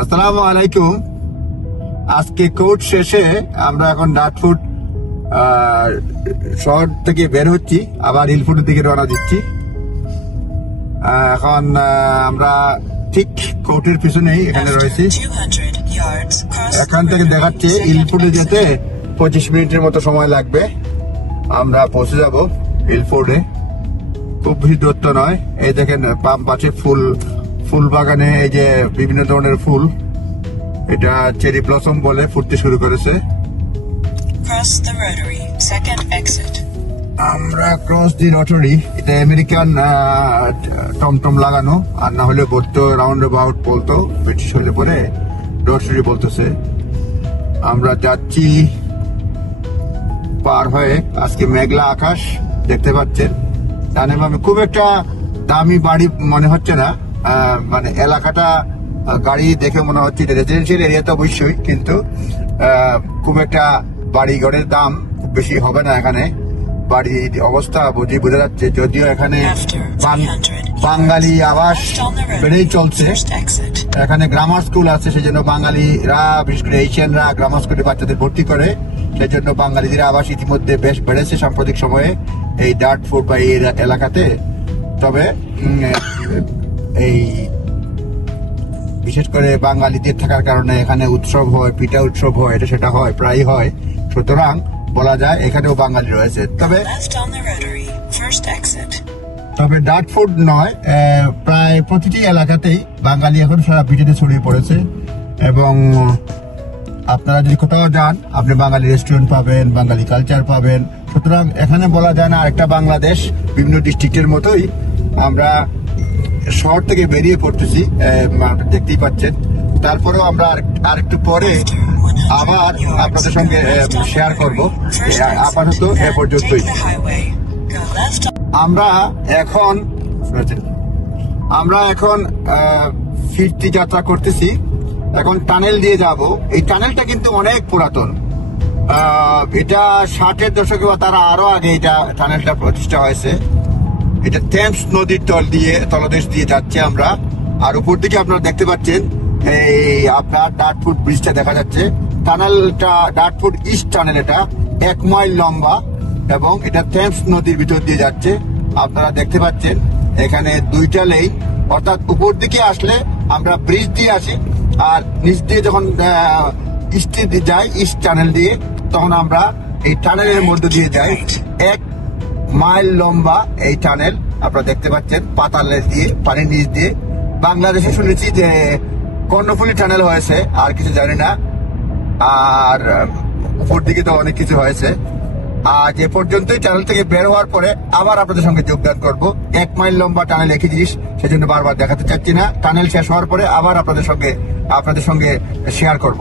আসসালামু আলাইকুম। আজকে কোর্ট শেষে আমরা এখন ডাটফুট শহর থেকে বের হচ্ছি, আবার হিলফুটের দিকে রওনা দিচ্ছি। এখন আমরা ঠিক কোর্টের পিছনেই এখানে রয়েছি। এখান থেকে দেখাচ্ছে হিলফুটে যেতে 25 মিনিটের মতো সময় লাগবে। আমরা পৌঁছে যাব হিলফুটে, খুব বেশি দূরত্ব নয়। এই দেখেন পাম্প আছে, ফুল বাগানে এই যে বিভিন্ন ধরনের ফুল, এটা চেরি ব্লসম বলে, ফুটতে শুরু করেছে। আমরা ক্রস দি রটারি, এটা আমেরিকান টমটম লাগানো, আর না হলে বলতো রাউন্ড অ্যাবাউট বলতো, ব্রিটিশ হলে পরে রটারি বলতেছে। আমরা যাচ্ছি পার হয়ে। আজকে মেঘলা আকাশ দেখতে পাচ্ছেন। জানেন আমি খুব একটা দামি বাড়ি মনে হচ্ছে না, মানে এলাকাটা গাড়ি দেখে মনে হচ্ছে রেজিডেন্সিয়াল এরিয়া তো অবশ্যই, কিন্তু খুব একটা বাড়ি ঘরের দাম খুব বেশি হবে না এখানে। বাড়ির অবস্থা বোঝা যাচ্ছে, যদিও এখানে বাঙালি আবাস বেড়েই চলছে। এখানে গ্রামার স্কুল আছে, সেই জন্য বাঙালিরা বিশেষ করে এশিয়ানরা গ্রামার স্কুলে বাচ্চাদের ভর্তি করে, সেই জন্য বাঙালিদের আবাস ইতিমধ্যে বেশ বেড়েছে সাম্প্রতিক সময়ে এই ডাটফুট বা এই এলাকাতে। তবে এই বিশেষ করে বাঙালিদের থাকার কারণে এখানে উৎসব হয়, পিঠা উৎসব হয়, এটা সেটা হয়, প্রায় হয়। সুতরাং বলা যায় এখানেও বাঙালি রয়েছে। তবে ডাটফুট নয়, প্রায় প্রতিটি এলাকাতেই বাঙালি এখন সারা পৃথিবীতে ছড়িয়ে পড়েছে। এবং আপনারা যদি কোথাও যান, আপনি বাঙালি রেস্টুরেন্ট পাবেন, বাঙালি কালচার পাবেন। সুতরাং এখানে বলা যায় না আরেকটা বাংলাদেশ। বিভিন্ন ডিস্ট্রিক্টের মতোই আমরা শহর থেকে বেরিয়ে পড়তেছি, দেখতেই পাচ্ছেন। তারপরেও আমরা আরেকটু পরে আবার আপনাদের সঙ্গে শেয়ার করবো। আপাতত এ পর্যন্তই। আমরা এখন ফিরতি যাত্রা করতেছি। এখন টানেল দিয়ে যাব। এই টানেলটা কিন্তু অনেক পুরাতন, এটা 60-এর দশকে বা তারা আরো আগে এটা টানেলটা প্রতিষ্ঠা হয়েছে। এটা থেমস নদীর তলদেশ দিয়ে যাচ্ছে আমরা। আর উপর দিকে আপনারা দেখতে পাচ্ছেন এই আপনার ডাটফুট ব্রিজটা দেখা যাচ্ছে। টানেলটা ডাটফুট ইস্ট টানেল, এটা 1 মাইল লম্বা এবং এটা থেমস নদীর ভিতর দিয়ে যাচ্ছে। আপনারা দেখতে পাচ্ছেন এখানে 2টা লেন, অর্থাৎ উপর দিকে আসলে আমরা ব্রিজ দিয়ে আসি, আর নিচ দিয়ে যখন ইস্টে যাই, ইস্ট টানেল দিয়ে, তখন আমরা এই টানেলের মধ্যে দিয়ে যাই। 1 মাইল লম্বা এই টানেল আপনারা দেখতে পাচ্ছেন, পাতালের দিয়ে, পানির নিচ দিয়ে। বাংলাদেশে শুনেছি যে কর্ণফুলী টানেল হয়েছে, আর কিছু জানি না। আর উপর দিকে তো অনেক কিছু হয়েছে। আজ এ পর্যন্তই। টানেল থেকে বের হওয়ার পরে আবার আপনাদের সঙ্গে যোগদান করব। 1 মাইল লম্বা টানেল একই জিনিস, সেজন্য বারবার দেখাতে চাচ্ছি না। টানেল শেষ হওয়ার পরে আবার আপনাদের সঙ্গে শেয়ার করব।